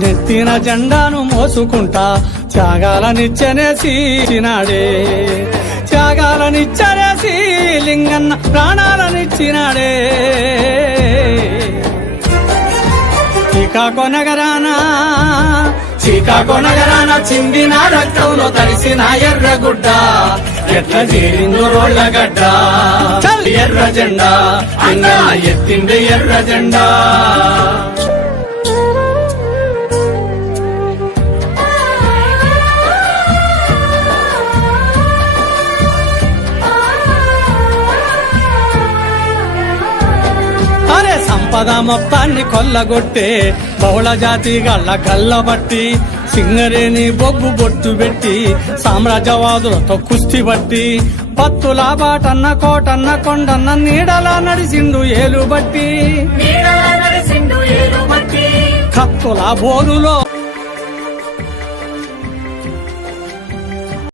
నెత్తిన జెండాను మోసుకుంటా త్యాగాలనిచ్చనేసినాడే, త్యాగాలనిచ్చనేసి లింగన్న ప్రాణాలనిచ్చినాడే. శ్రీకాకుళనగరాన చిందిన రక్తంలో తడిసిన ఎర్రగుడ్డ, ఎట్ల చేరిందో రోళ్ళగడ్డ. ఎర్ర జెండా అంగన్న ఎత్తిండే ఎర్ర జెండా. సంపద మొత్తాన్ని కొల్లగొట్టే బహుళ జాతి గళ్ళ గల్లబట్టి, సింగరేని బొగ్గు బొట్టు పెట్టి సామ్రాజ్యవాదులతో కుస్తీ బట్టి, పత్తుల బాటన్న కోటన్న కొండన్న నీడలా నడిసిండు ఏలుబట్టి, కత్తుల బోరులో